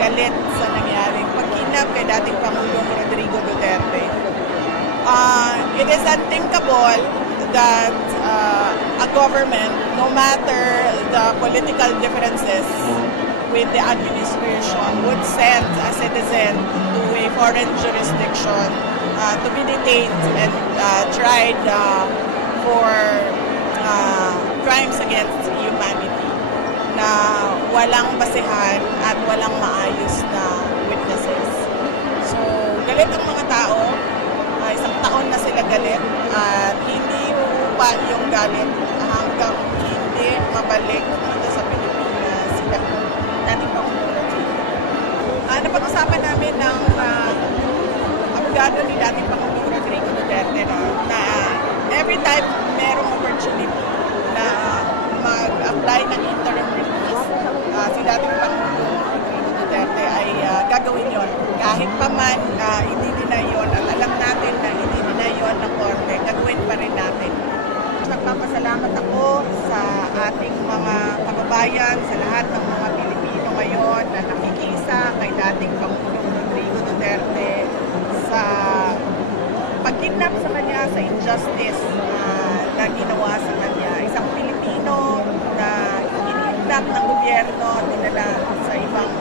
galit sa nangyaring pagkinap kay dating Pangulong Rodrigo Duterte. It is unthinkable that a government, no matter the political differences with the administration, would send a citizen to a foreign jurisdiction to be detained and tried for crimes against humanity na walang basehan at walang maayos na witnesses. So, galit ang mga tao. Isang taon na sila galit at hindi uupa yung galit hanggang hindi mabalik dito sa Pilipinas sila dating Pangulong Rodrigo. Napag-usapan namin ng abogado ni dating Pangulong Rodrigo Duterte na every time merong opportunity na mag-apply ng interim release, si dating Pangulong Rodrigo Duterte ay gagawin yon. Kahit pa man hindi deny yun, at alam natin na hindi deny yun ng korte, gagawin pa rin natin. Nagpapasalamat ako sa ating mga kababayan, sa lahat ng mga Pilipino ngayon na nakikisa kay dating Pangulong Rodrigo Duterte sa pag-kidnap sa kanya, sa injustice na ginawa sa kanya. Isang Pilipino na kinidnap ng gobyerno, dinala sa ibang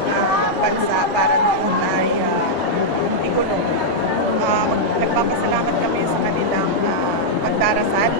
bansa para doon ay ikulong. Nagpapasalamat kami sa kanilang pagdarasal